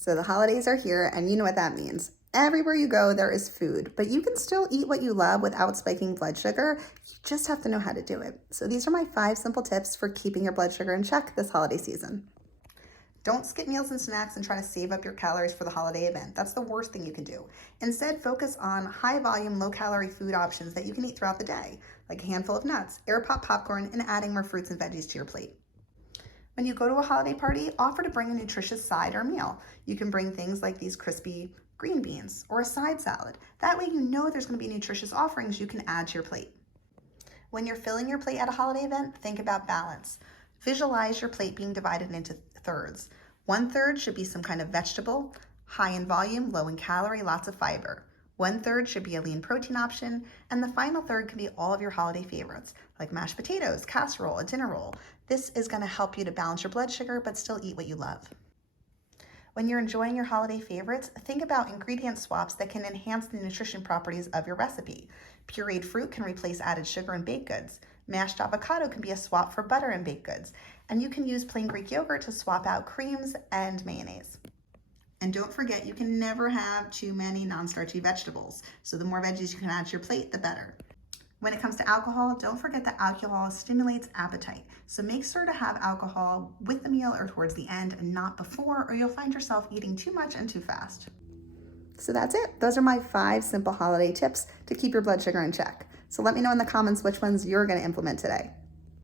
So the holidays are here, and you know what that means. Everywhere you go, there is food, but you can still eat what you love without spiking blood sugar. You just have to know how to do it. So these are my 5 simple tips for keeping your blood sugar in check this holiday season. Don't skip meals and snacks and try to save up your calories for the holiday event. That's the worst thing you can do. Instead, focus on high volume, low calorie food options that you can eat throughout the day, like a handful of nuts, air pop popcorn, and adding more fruits and veggies to your plate. When you go to a holiday party, offer to bring a nutritious side or meal. You can bring things like these crispy green beans or a side salad. That way you know there's going to be nutritious offerings you can add to your plate. When you're filling your plate at a holiday event, think about balance. Visualize your plate being divided into thirds. 1/3 should be some kind of vegetable, high in volume, low in calorie, lots of fiber. 1/3 should be a lean protein option, and the final third can be all of your holiday favorites, like mashed potatoes, casserole, a dinner roll. This is going to help you to balance your blood sugar, but still eat what you love. When you're enjoying your holiday favorites, think about ingredient swaps that can enhance the nutrition properties of your recipe. Pureed fruit can replace added sugar in baked goods. Mashed avocado can be a swap for butter in baked goods. And you can use plain Greek yogurt to swap out creams and mayonnaise. And don't forget, you can never have too many non-starchy vegetables. So the more veggies you can add to your plate, the better. When it comes to alcohol, don't forget that alcohol stimulates appetite. So make sure to have alcohol with the meal or towards the end and not before, or you'll find yourself eating too much and too fast. So that's it. Those are my 5 simple holiday tips to keep your blood sugar in check. So let me know in the comments which ones you're going to implement today.